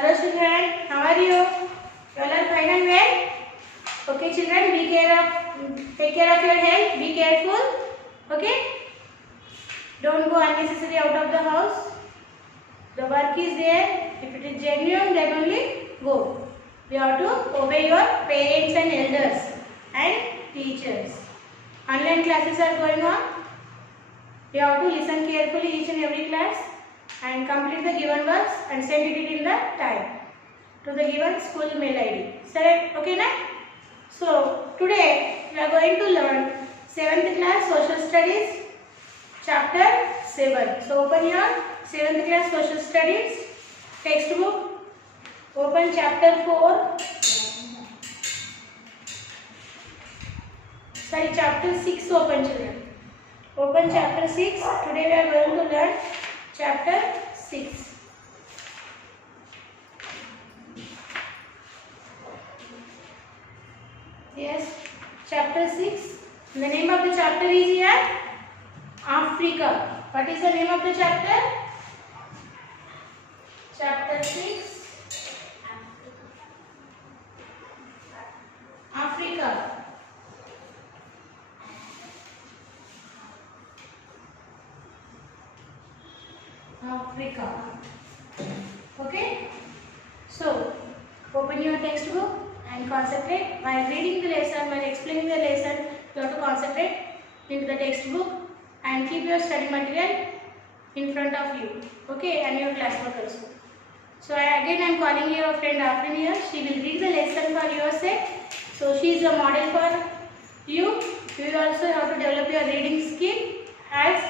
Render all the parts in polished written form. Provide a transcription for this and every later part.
Hello children, how are you? You all are fine and well? Okay children, take care of your health, be careful. Okay? Don't go unnecessarily out of the house. The work is there. If it is genuine, then only go. You have to obey your parents and elders and teachers. Online classes are going on. You have to listen carefully each and every class and complete the given works and send it in the time to the given school mail ID. Okay na? So today we are going to learn 7th class social studies chapter 7. So open your 7th class social studies textbook. Open chapter 4. Sorry, chapter 6 open children. Open chapter 6. Today we are going to learn chapter 6. Yes, chapter 6. The name of the chapter is here Africa. What is the name of the chapter? Chapter 6. Africa. Africa. Okay. So, open your textbook and concentrate. While reading the lesson, while explaining the lesson, you have to concentrate into the textbook and keep your study material in front of you. Okay, and your classwork also. So, I am calling your friend Afrin here. She will read the lesson for your sake. So, she is a model for you. You will also have to develop your reading skill as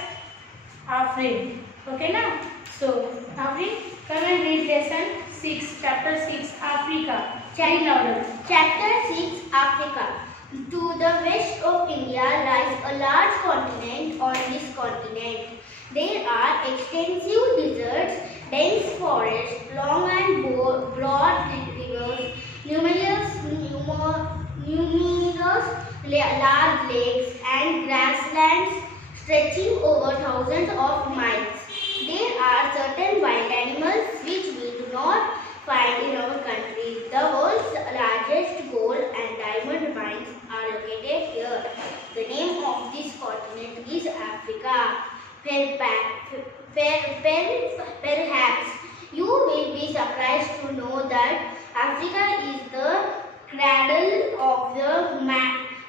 Afrin. Okay, na? So, Afrin, come and read lesson 6, chapter 6, Africa. Chapter 6 Africa. To the west of India lies a large continent. On this continent, there are extensive deserts, dense forests, long and broad rivers, numerous large lakes, and grasslands stretching over thousands of miles. There are certain wild animals which we do not find in our country. The world's largest gold and diamond mines are located here. The name of this continent is Africa. Perhaps you will be surprised to know that Africa is the cradle of the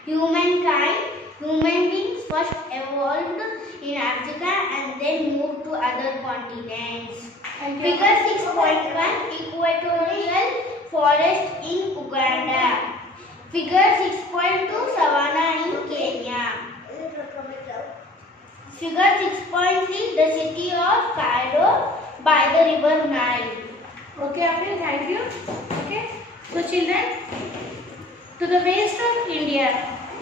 humankind. Human beings first evolved in Africa and then moved to other continents. Figure 6.1 Equatorial forest in Uganda. Figure 6.2 Savannah in Kenya. Figure 6.3 the city of Cairo by the river Nile. Okay, Afrin, thank you. Okay, so children, to the west of India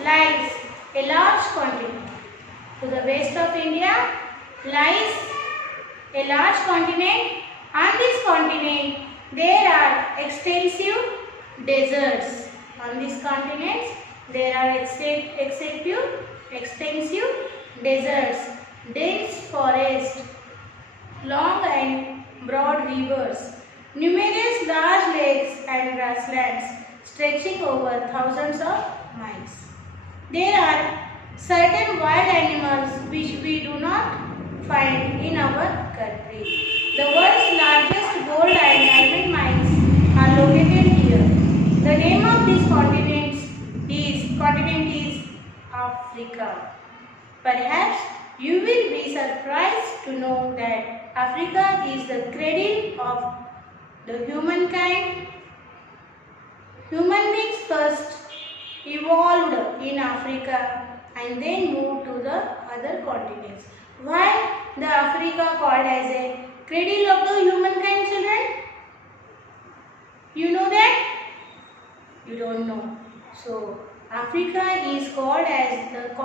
lies a large continent. To the west of India lies a large continent. On this continent there are extensive deserts. On this continent there are extensive deserts, dense forests, long and broad rivers, numerous large lakes and grasslands stretching over thousands of miles. There are certain wild animals which we do not find in our country. The world's largest gold and diamond mines are located here. The name of this continent is Africa. Perhaps you will be surprised to know that Africa is the cradle of the humankind. Human beings first evolved in Africa and then moved to the other continents. Why the Africa called as a cradle of the humankind, children? You know that? You don't know. So Africa is called as the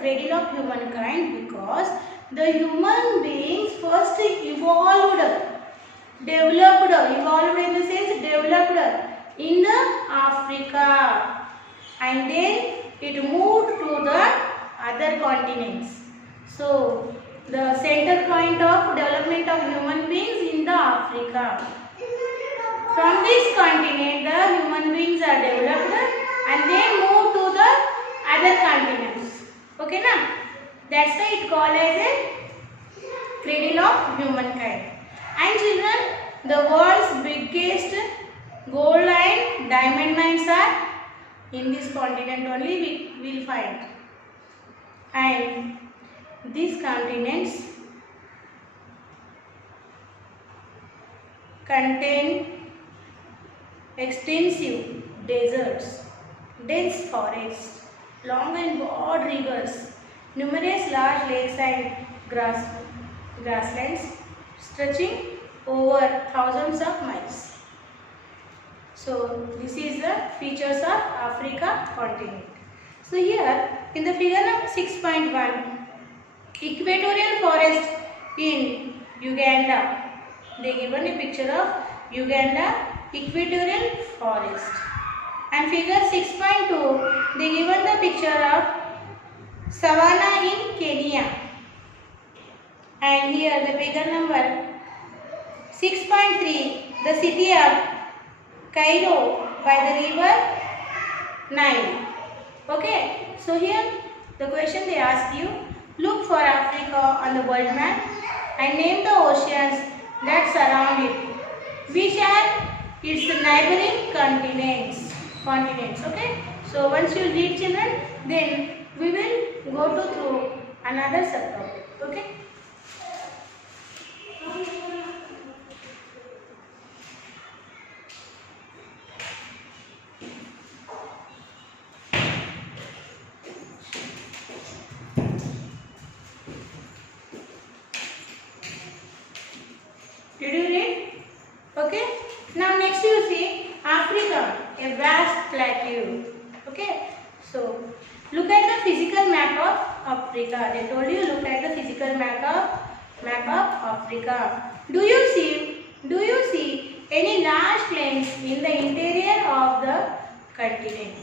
cradle of humankind because the human beings first evolved in the sense developed in the Africa and then it moved to the other continents. So the center point of development of human beings in the Africa. From this continent, the human beings are developed and they move to the other continents. Okay, na? That's why it called as a cradle of humankind. And children, the world's biggest gold and diamond mines are in this continent only we will find. And these continents contain extensive deserts, dense forests, long and broad rivers, numerous large lakes and grasslands stretching over thousands of miles. So this is the features of Africa continent. So here in the figure number 6.1, equatorial forest in Uganda. They given a picture of Uganda equatorial forest. And figure 6.2, they given the picture of savanna in Kenya. And here the figure number 6.3, the city of Cairo by the river Nile. Okay, so here the question they ask you, look for Africa on the world map and name the oceans that surround it. Which are its neighboring continents. Okay, so once you read, children, then we will go through another subtopic. Okay. Did you read? Okay. Now next you see Africa, a vast plateau. Okay. So look at the physical map of Africa. They told you look at the physical map of Africa. Do you see any large plains in the interior of the continent?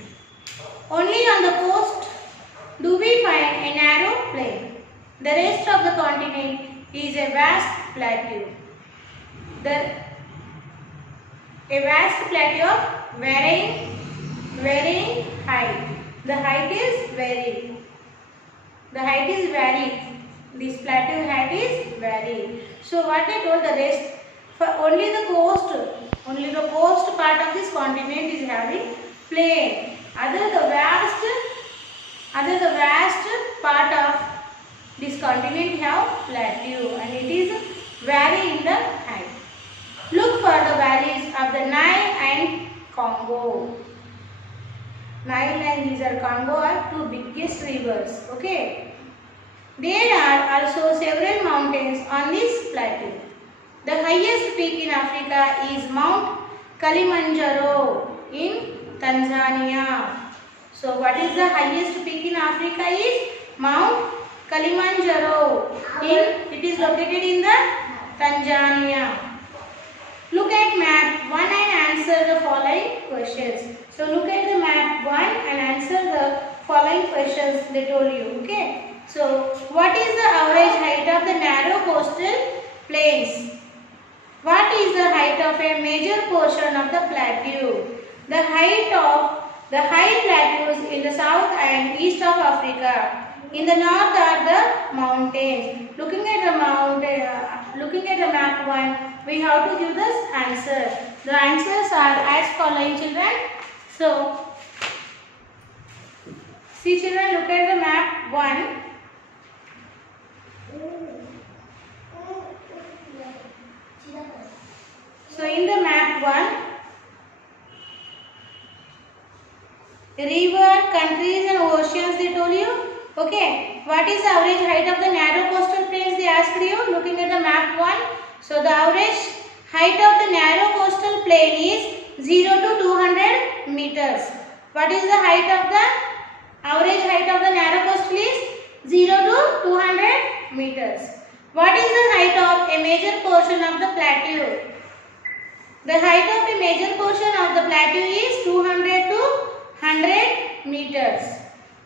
Only on the coast do we find a narrow plain. The rest of the continent is a vast plateau. A vast plateau of varying height. The height is varied. This plateau height is varied. So what they told, the rest, for only the coast part of this continent is having plain. Other the vast part of this continent have plateau and it is vary in the height. Look for the valleys of the Nile and Congo. Nile and these are Congo are two biggest rivers. Okay. There are also several mountains on this plateau. The highest peak in Africa is Mount Kilimanjaro in Tanzania. So what is the highest peak in Africa is Mount Kilimanjaro. It is located in the Tanzania. Look at map 1 and answer the following questions. So look at the map 1 and answer the following questions they told you. Okay. So what is the average height of the narrow coastal plains? What is the height of a major portion of the plateau? The height of the high plateaus in the south and east of Africa. In the north are the mountains. Looking at the map 1, we have to give this answer. The answers are as following, children. So, see children, look at the map 1. So, in the map 1, river, countries and oceans they told you. Okay, what is the average height of the narrow coastal plains they asked you? Looking at the map 1. So, the average height of the narrow coastal plain is 0 to 200 meters. What is the height of the average height of the narrow coastal is 0 to 200 meters. What is the height of a major portion of the plateau? The height of a major portion of the plateau is 200 to 100 meters.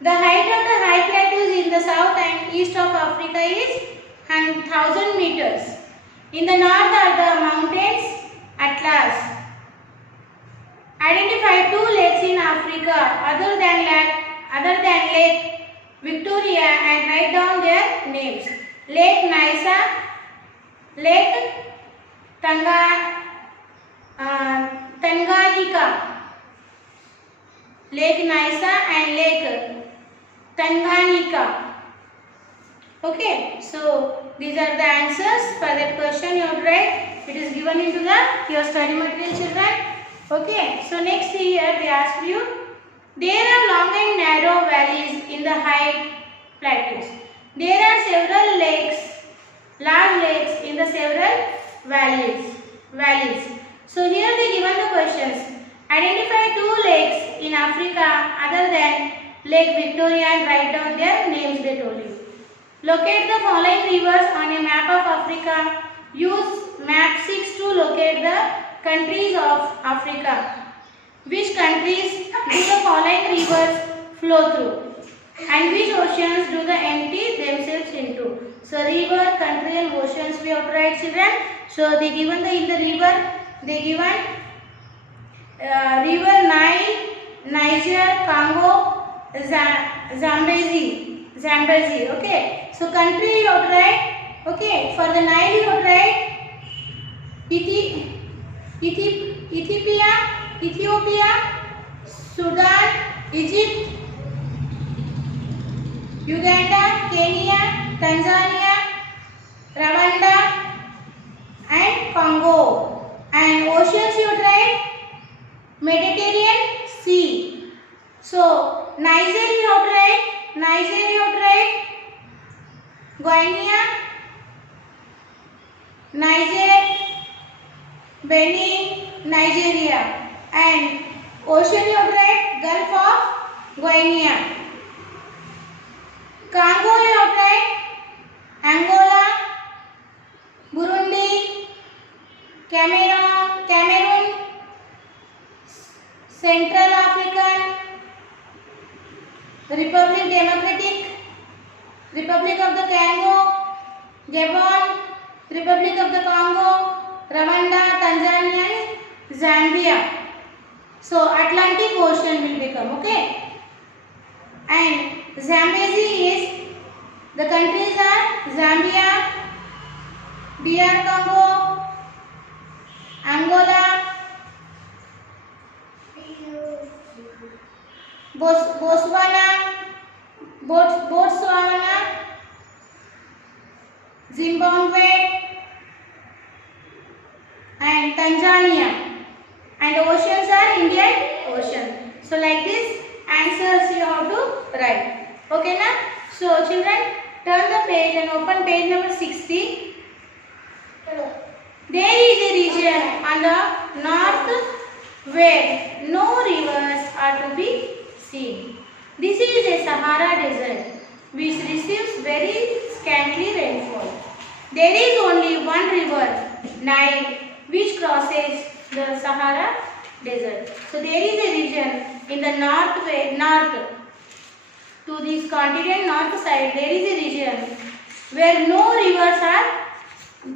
The height of the high plateaus in the south and east of Africa is 1000 meters. In the north are the mountains Atlas. Identify two lakes in Africa other than Lake Victoria and write down their names. Lake Nyasa, Lake Tanganyika, Lake Nyasa and Lake Tanganyika. Okay, so these are the answers for that question you have to write. It is given into your study material, children. Okay, so next here they ask you, there are long and narrow valleys in the high plateaus. There are several large lakes in the several valleys. So here they given the questions. Identify two lakes in Africa other than Lake Victoria and write down their names they told you. Locate the following rivers on a map of Africa. Use map 6 to locate the countries of Africa. Which countries do the following rivers flow through? And which oceans do they empty themselves into? So river, country and oceans we have to write, children. So they given in the river, they given river Nile, Niger, Congo, Zambezi. Okay. So country you have to write. Okay. For the Nile you have to write Ethiopia, Sudan, Egypt, Uganda, Kenya, Tanzania, Rwanda and Congo. And oceans you write Mediterranean Sea. So Niger you write Guinea, Niger, Benin, Nigeria. And ocean you write Gulf of Guinea. Congo you write Angola, Burundi, Cameroon, Central African Republic, Republic of the Congo, Gabon, Republic of the Congo, Rwanda, Tanzania and Zambia. So Atlantic Ocean will become, okay. And Zambezi is, the countries are Zambia, DR Congo, Angola, Botswana, Zimbabwe and Tanzania. And the oceans are Indian Ocean. So like this answers you have to write. Okay na? So children, turn the page and open page number 60. There is a region on the north where no rivers are to be seen. This is a Sahara desert which receives very scanty rainfall. There is only one river, Nile, which crosses the Sahara desert. So there is a region in the north to this continent north side. There is a region where no rivers are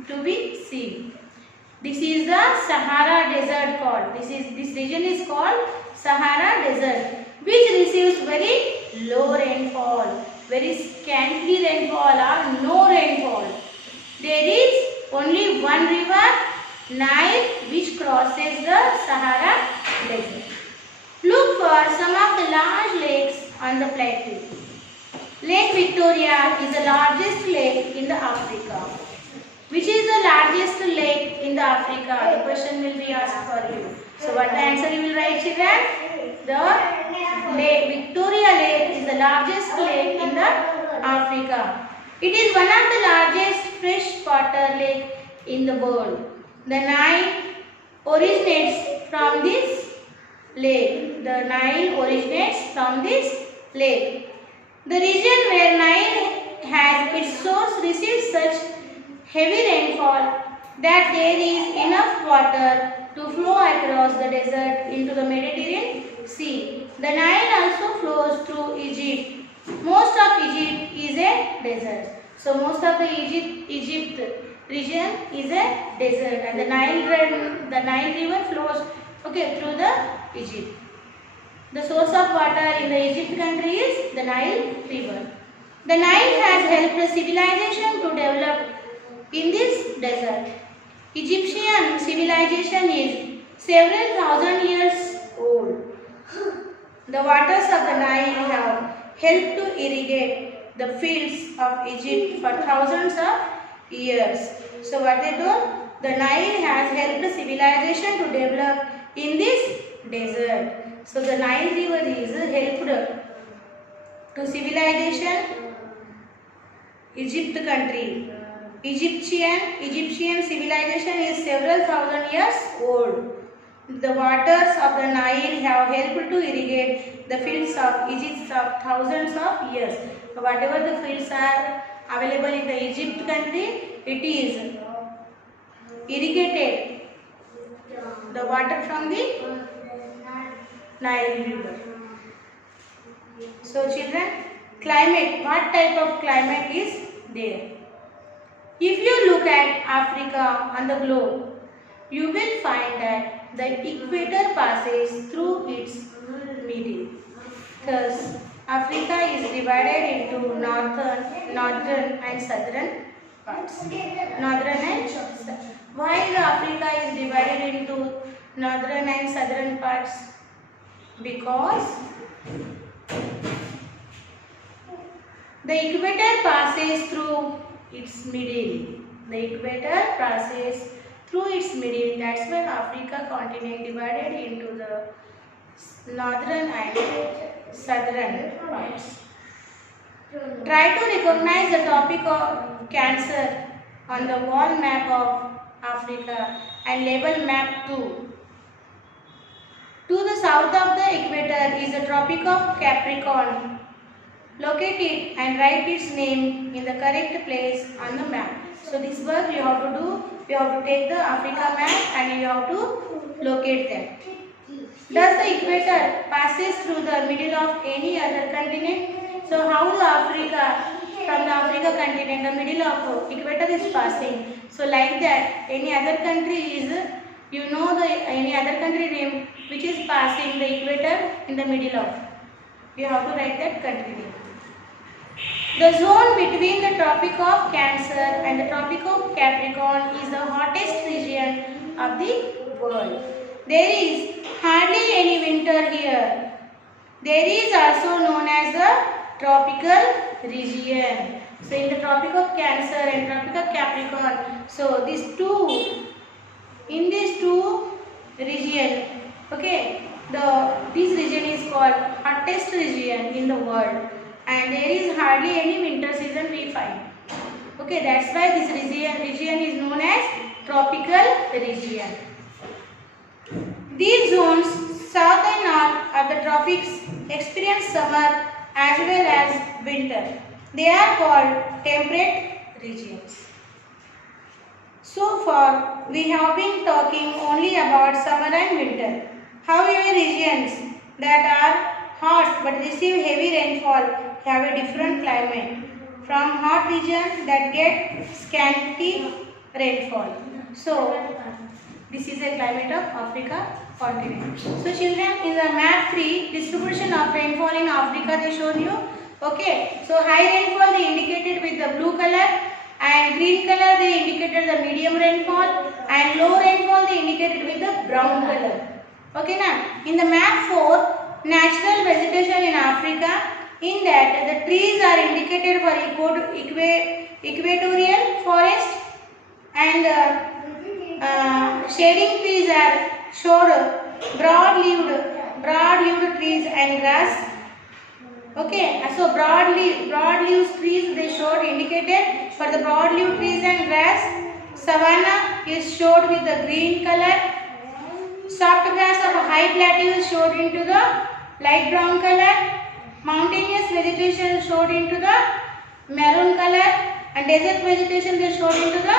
to be seen. This is the Sahara desert called. This region is called Sahara desert, which receives very low rainfall, very scanty rainfall or no rainfall. There is only one river, Nile, which crosses the Sahara desert. Look for some of the large lakes on the plateau. Lake Victoria is the largest lake in the Africa. Which is the largest lake in the Africa? The question will be asked for you. So what the answer you will write, children? The lake Victoria Lake is the largest lake in the Africa. It is one of the largest freshwater lake in the world. The Nile originates from this lake. The Nile originates from this lake. The region where Nile has its source receives such heavy rainfall that there is enough water to flow across the desert into the Mediterranean Sea. The Nile also flows through Egypt. Most of Egypt is a desert. So most of the Egypt region is a desert, and the Nile river flows through the Egypt. The source of water in the Egypt country is the Nile River. The Nile has helped civilization to develop in this desert. Egyptian civilization is several thousand years old. The waters of the Nile have helped to irrigate the fields of Egypt for thousands of years. So what they told? The Nile has helped civilization to develop in this desert. So the Nile river is helped to civilization Egypt country. Egyptian civilization is several thousand years old. The waters of the Nile have helped to irrigate the fields of Egypt for thousands of years. So whatever the fields are available in the Egypt country, it is irrigated the water from the Nile river. So children, climate, what type of climate is there? If you look at Africa on the globe, you will find that the equator passes through its middle. Thus, Africa is divided into northern and southern parts. Why Africa is divided into northern and southern parts? Because the equator passes through its middle. The equator passes through its middle. That's why Africa continent divided into the northern and southern parts. Try to recognize the topic of Cancer on the wall map of Africa and label map 2. To the south of the equator is the Tropic of Capricorn. Locate it and write its name in the correct place on the map. So this work you have to do. You have to take the Africa map and you have to locate that. Does the equator passes through the middle of any other continent? So how the Africa, from the Africa continent, the middle of equator is passing. So like that, any other country is, you know the any other country name which is passing the equator in the middle of. You have to write that country name. The zone between the Tropic of Cancer and the Tropic of Capricorn is the hottest region of the world. There is hardly any winter here. There is also known as the tropical region. So in the Tropic of Cancer and Tropic of Capricorn, so in these two region, okay, this region is called hottest region in the world. And there is hardly any winter season we find. Okay, that's why this region is known as tropical region. These zones, south and north of the tropics, experience summer as well as winter. They are called temperate regions. So far, we have been talking only about summer and winter. However, regions that are hot but receive heavy rainfall have a different climate from hot regions that get scanty rainfall. So, this is a climate of Africa continent. So, children, in the map 3, distribution of rainfall in Africa they shown you. Okay, so high rainfall they indicated with the blue color, and green color they indicated the medium rainfall, and low rainfall they indicated with the brown color. Okay, now in the map 4, natural vegetation in Africa. In that, the trees are indicated for equatorial forest, and shading trees are showed broad-leaved trees and grass. Okay, so broad-leaved trees they showed indicated for the broad-leaved trees and grass. Savanna is showed with the green color. Soft grass of a high plateau is showed into the light brown color. Mountainous vegetation showed into the maroon color, and desert vegetation they showed into the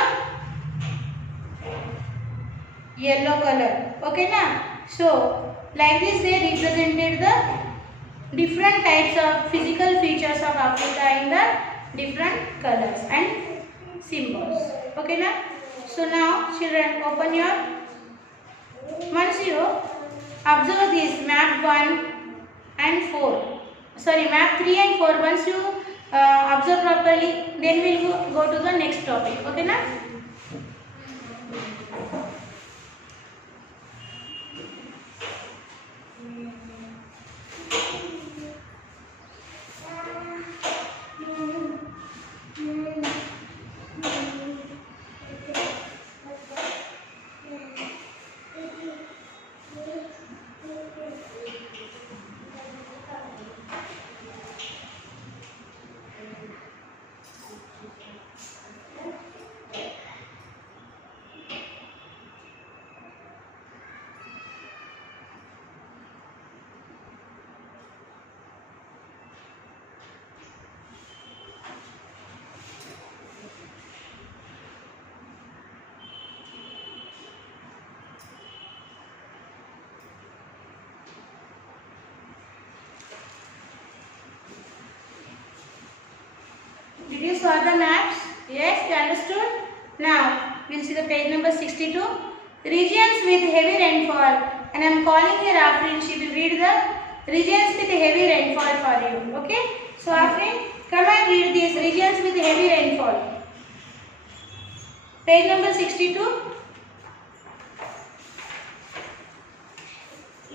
yellow color. Okay, na? So, like this they represented the different types of physical features of Africa in the different colors and symbols. Okay, na? So now, children, open your 10. observe this map 1 and 4. Sorry, map 3 and 4. Once you observe properly, then we will go to the next topic. Okay, na? Did you saw the maps? Yes, you understood? Now, we'll see the page number 62. Regions with heavy rainfall. And I am calling here Afrin. She will read the regions with heavy rainfall for you. Okay? So, Afrin, come and read these regions with heavy rainfall. Page number 62.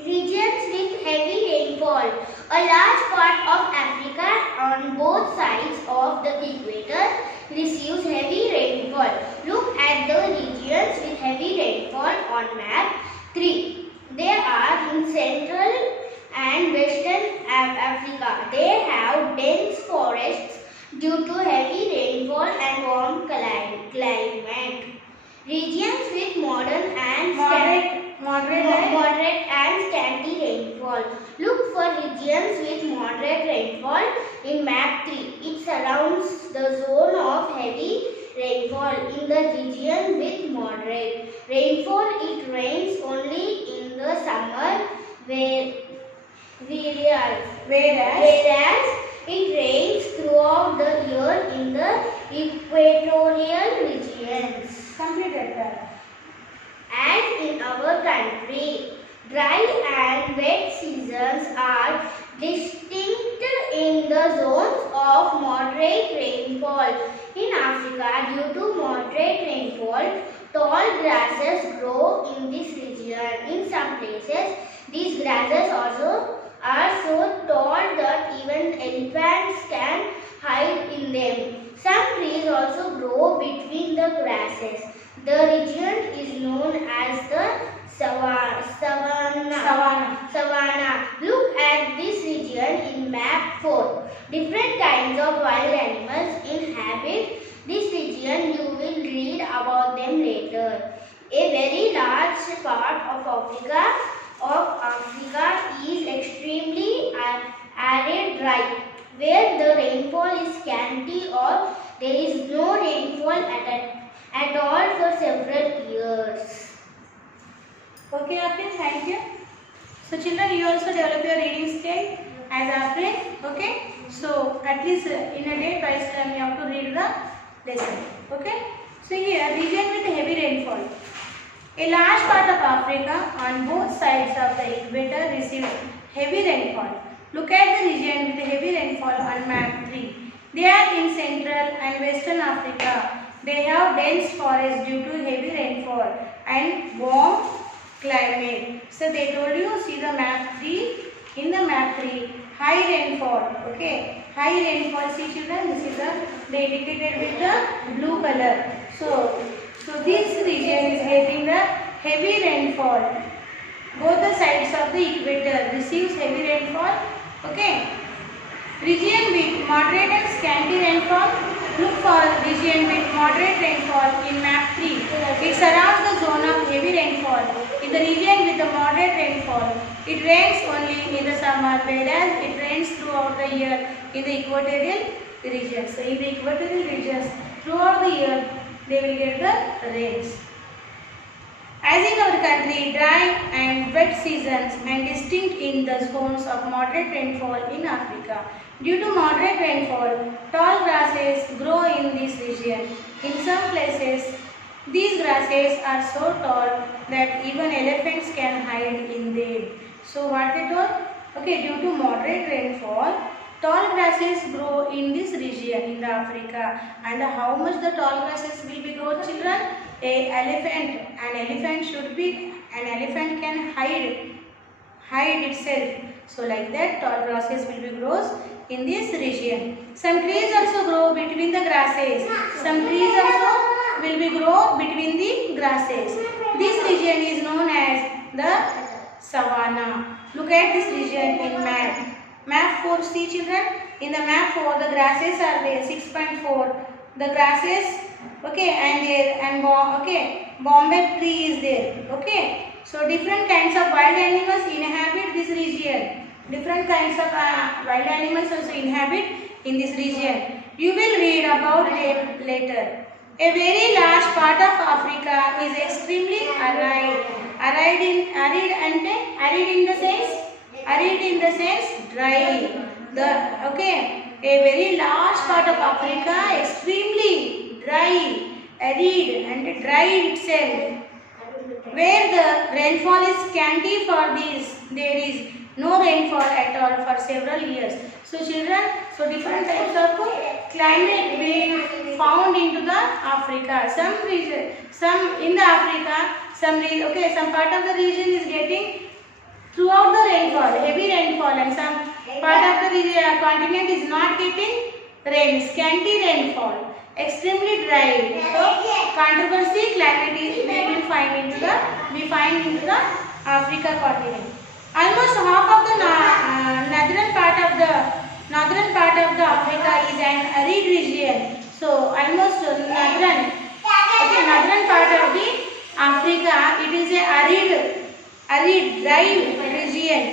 Regions with heavy rainfall. A large part of Africa on both sides of the equator receives heavy rainfall. Look at the regions with heavy rainfall on map 3. They are in central and western Africa. They have dense forests due to heavy rainfall and warm climate. Regions with moderate and scanty rainfall. Look for regions with moderate rainfall in map 3. It surrounds the zone of heavy rainfall. In the region with moderate rainfall, it rains only in the summer, whereas it rains throughout the year in the equatorial regions. Completed that. As in our country, dry and wet seasons are distinct in the zones of moderate rainfall. In Africa, due to moderate rainfall, tall grasses grow in this region. In some places, these grasses also are so tall that even elephants can hide in them. Some trees also grow between the grasses. The region is known as the savanna. Look at this region in map 4. Different kinds of wild animals inhabit this region. You will read about them later. A very large part of Africa is extremely arid dry, where the rainfall is scanty or there is no rainfall at all for several years. Okay, Afrin, thank you. So, children, you also develop your reading skill as Afrin. Okay. So, at least in a day, twice time you have to read the lesson. Okay. So, here region with heavy rainfall. A large part of Africa on both sides of the equator receives heavy rainfall. Look at the region with heavy rainfall on map 3. They are in central and western Africa. They have dense forests due to heavy rainfall and warm climate. So they told you, see the map 3. In the map 3, high rainfall. Okay, high rainfall. See children, this is they indicated with the blue color. So this region is getting the heavy rainfall. Both the sides of the equator receives heavy rainfall. Okay. Region with moderate and scanty rainfall. Look for region with moderate rainfall in map 3. It surrounds the zone of heavy rainfall. In the region with the moderate rainfall, it rains only in the summer, whereas it rains throughout the year in the equatorial regions. So in the equatorial regions, throughout the year, they will get the rains. As in our country, dry and wet seasons and distinct in the zones of moderate rainfall in Africa. Due to moderate rainfall, tall grasses grow in this region. In some places, these grasses grasses are so tall that even elephants can hide in them. So what they told? Okay, due to moderate rainfall, tall grasses grow in this region in the Africa. And how much the tall grasses will be grown, children? An elephant should be, an elephant can hide itself. So like that, tall grasses will be grows in this region. Some trees also grow between the grasses. Some trees also will be grow between the grasses. This region is known as the savanna. Look at this region in map. Map 4, see children. In the map 4, the grasses are there. 6.4. The grasses, okay, and there and Bombay tree is there. Okay. So different kinds of wild animals inhabit this region. Different kinds of wild animals also inhabit in this region. You will read about it later. A very large part of Africa is extremely arid. Arid in the sense dry. A very large part of Africa extremely dry, arid and dry itself. Where the rainfall is scanty for this, there is no rainfall at all for several years. So children, so different types of climate being found into the Africa. Some region, some in the Africa, some part of the region is getting throughout the rainfall, heavy rainfall, and some part of the region, continent is not getting rain, scanty rainfall. Extremely dry. So controversy climate is we find into the Africa continent. Almost half of the northern part of the Africa is an arid region. So almost northern part of the Africa, it is a arid dry region.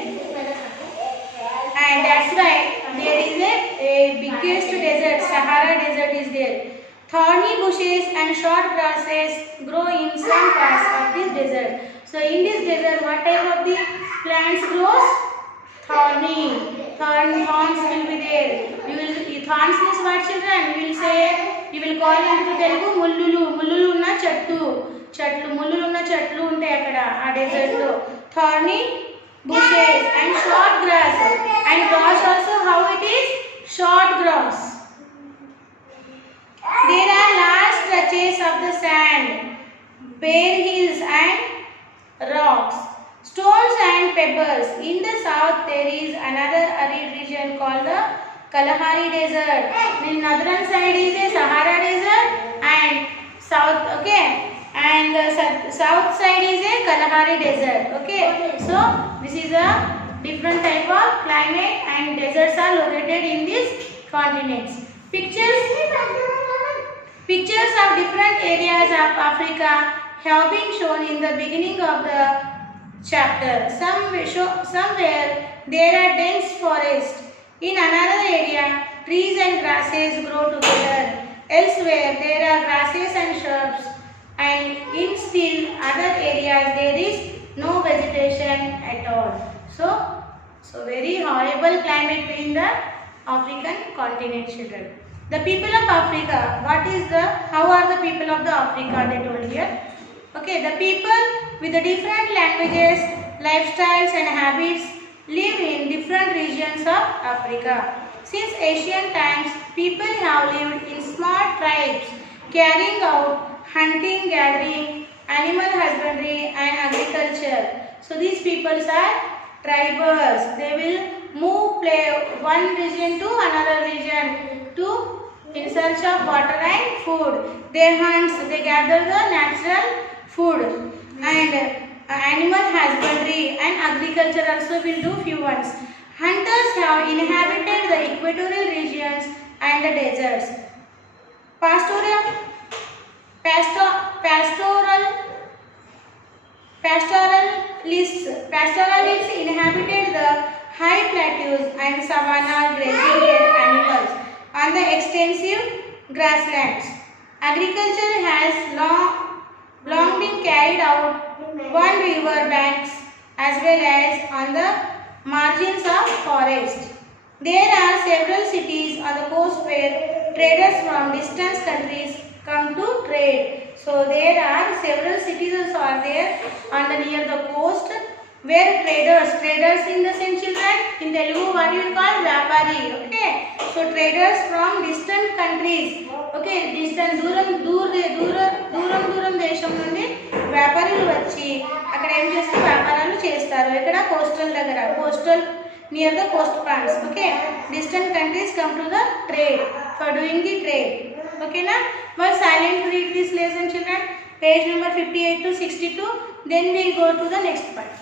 And that's why there is a biggest desert, Sahara desert is there. Thorny bushes and short grasses grow in some parts of this desert. So in this desert, what type of the plants grows? Thorny. Thorns will be there. Thorns means what, children? You will call into Telugu mullulu. Mullulu unna chatlu. Mullulu unna chatlu unte akkada aa desert lo. Thorny bushes and short grass, and grass also how it is? Short grass. There are large stretches of the sand, bare hills and rocks, stones and pebbles. In the south there is another arid region called the Kalahari Desert. The northern side is a Sahara Desert and south, and the south side is a Kalahari Desert. So this is a different type of climate, and deserts are located in these continents. Pictures of different areas of Africa have been shown in the beginning of the chapter. Somewhere there are dense forests. In another area, trees and grasses grow together. Elsewhere there are grasses and shrubs. And in still other areas there is no vegetation at all. So very horrible climate in the African continent, children. The people of Africa, how are the people of the Africa, they told here. The people with the different languages, lifestyles and habits live in different regions of Africa. Since ancient times, people have lived in small tribes, carrying out hunting, gathering, animal husbandry and agriculture. So these peoples are tribals. They will move one region to another region in search of water and food. They hunt, they gather the natural food, and animal husbandry and agriculture also will do few ones. Hunters have inhabited the equatorial regions and the deserts. Pastoralists inhabited the high plateaus and savanna, grazing animals on the extensive grasslands. Agriculture has long been carried out on river banks as well as on the margins of forest. There are several cities on the coast where traders from distant countries come to trade. So there are several cities also are there on the near the coast where traders in the sense children, in Telugu what you will call Vyapari, okay. So traders from distant countries, okay, distant దూరం దేశం నుండి వ్యాపారులు వచ్చి అక్కడ ఏం చేస్తారు, వ్యాపారాలు చేస్తారు. ఇక్కడ కోస్టల్ దగ్గర, coastal near the Coast points, okay. Distant countries come to the trade for doing the trade, ఓకేనా. మరి silent read this lesson children, page number 58 to 62, then we will go to the next part.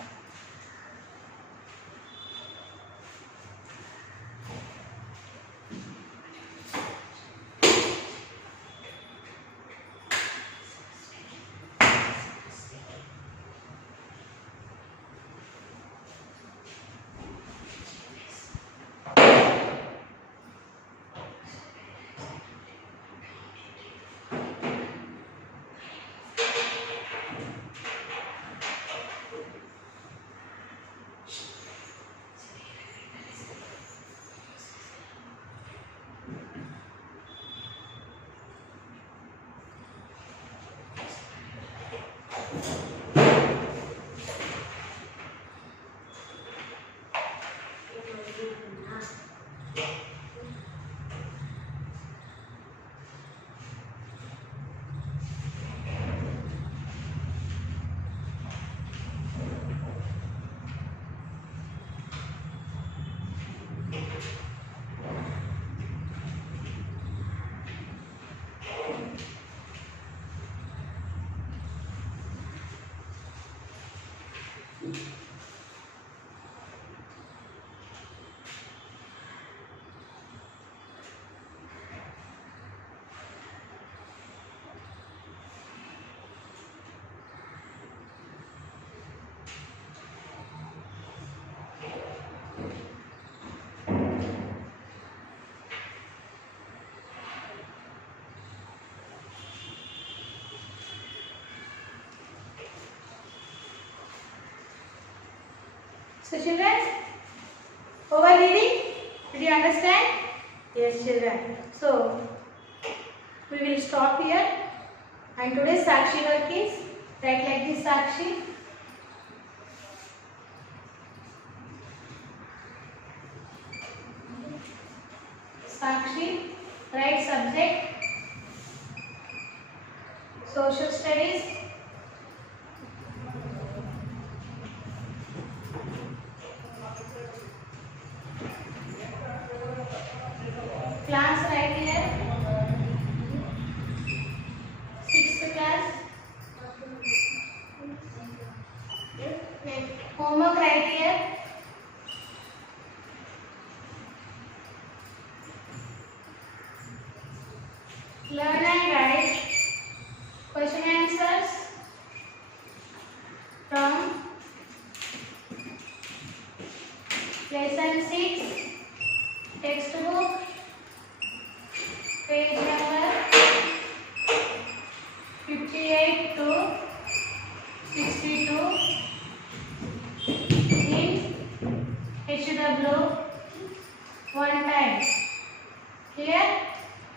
So children, over reading, did you understand? Yes children. So we will stop here, and today's Sakshi work is write like this Sakshi. Sakshi, write subject, social studies, class right here, 6th class, homework right here, learn and write question answers from lesson 6 textbook, page number 58 to 62 in HW one time. Clear?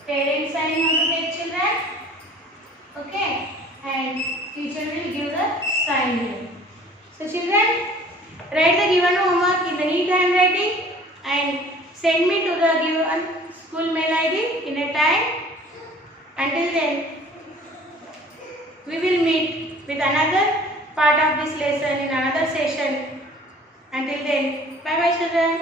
Parents sign on to take children, okay, and teacher will give the sign here. So children, write the given homework in the neat handwriting and send me to the given school mail ID in a time. Until then, we will meet with another part of this lesson in another session. Until then, bye bye children.